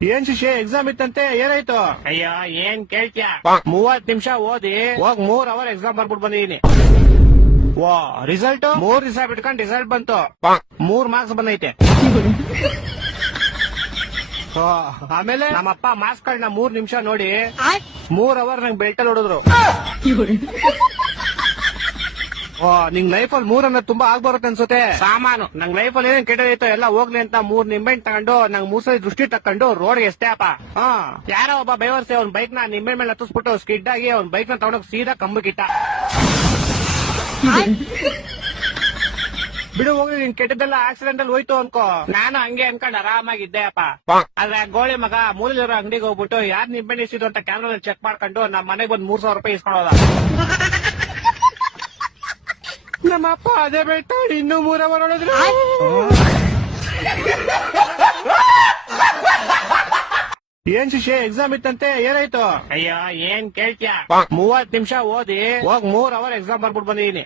ಏನ್ ಶಿಷ್ಯ ಎಕ್ಸಾಮ್ ಇತ್ತಂತೆ ಏನಾಯ್ತು? ಅಯ್ಯೋ ಏನ್ ಕೇಳ್ತ್ಯಾ 30 ನಿಮಿಷ ಓದಿ ಹೋಗ್ 3 ಅವರ್ ಎಕ್ಸಾಮ್ ಬರ್ಬಿಟ್ಟು ಬಂದಿದೀನಿ. ವಾ ರಿಸಲ್ಟ್ 3 ದಿವಸ ಬಿಟ್ಕೊಂಡ್ ರಿಸಲ್ಟ್ ಬಂತು. 3 ಮಾರ್ಕ್ಸ್ ಬಂದೈತೆ. ಆಮೇಲೆ ನಮ್ಮಪ್ಪ ಮಾರ್ಕ್ಸ್ ಗಳನ್ನ 3 ನಿಮಿಷ ನೋಡಿ 3 ಅವರ್ ನಂಗೆ ಬೆಲ್ಟಲ್ಲಿ ಹೊಡೆದ್ರು. ನಿಂಗ್ ಲೈಫ್ ಅಲ್ಲಿ 3 ಅನ್ನೋದು ತುಂಬಾ ಆಗ್ಬರುತ್ತೆ ಅನ್ಸುತ್ತೆ. ಸಾಮಾನು ನಂಗ್ ಲೈಫ್ ಅಲ್ಲಿ ಏನೇನ್ ಕೆಟ್ಟದೈತೋ ಎಲ್ಲ ಹೋಗ್ಲಿ ಅಂತ 3 ನಿಂಬೆಹಣ್ಣು ತಗೊಂಡು ನಂಗ್ 3 ಸಲ ದೃಷ್ಟಿ ತಕೊಂಡು ರೋಡ್ಗೆ ಎಷ್ಟೇ ಅಪ್ಪ. ಯಾರೋ ಒಬ್ಬ ಬೈವರ್ಸಿ ಅವ್ನ ಬೈಕ್ ನ ನಿಂಬೆಹಣ್ಣು ಮೇಲೆ ಹತ್ತಿಸ್ಬಿಟ್ಟು ಸ್ಕಿಡ್ ಆಗಿ ಅವ್ನ ಬೈಕ್ ನ ತಗೊಂಡೋಗಿ ಸೀದಾ ಕಂಬಕ್ಕಿಟ್ಟ. ಬಿಡು ಹೋಗಿ ನಿನ್ ಕೆಟ್ಟದೆಲ್ಲ ಆಕ್ಸಿಡೆಂಟ್ ಅಲ್ಲಿ ಹೋಯ್ತು ಅನ್ಕೋ. ನಾನು ಹಂಗೆ ಅನ್ಕೊಂಡ್ ಆರಾಮಾಗಿದ್ದೆ ಅಪ್ಪ. ಆದ್ರೆ ಗೋಳಿ ಮಗ ಮೂಲಲಿರೋ ಅಂಗಡಿಗೆ ಹೋಗ್ಬಿಟ್ಟು ಯಾರ್ ನಿಂಬೆಹಣ್ಣು ಇಸಿದ್ರು ಅಂತ ಕ್ಯಾಮ್ರಾ ಚೆಕ್ ಮಾಡ್ಕೊಂಡು ನಮ್ ಮನೆಗೆ ಬಂದ್ 3,000 ರೂಪಾಯಿ ಇಸ್ಕೊಳೋದ. ನಮ್ಮಪ್ಪ ಅದೇ ಬೆಲ್ಟ್ ಇನ್ನೂ 3 ಅವರ್ ಹೊಡೆದ್ರು. ಏನ್ ಶಿಷ್ಯ ಎಕ್ಸಾಮ್ ಇತ್ತಂತೆ ಏನಾಯ್ತು? ಅಯ್ಯೋ ಏನ್ ಕೇಳ್ತ್ಯಾ 30 ನಿಮಿಷ ಓದಿ ಹೋಗ್ 3 ಅವರ್ ಎಕ್ಸಾಮ್ ಬರ್ಬಿಟ್ಟು ಬಂದಿದೀನಿ.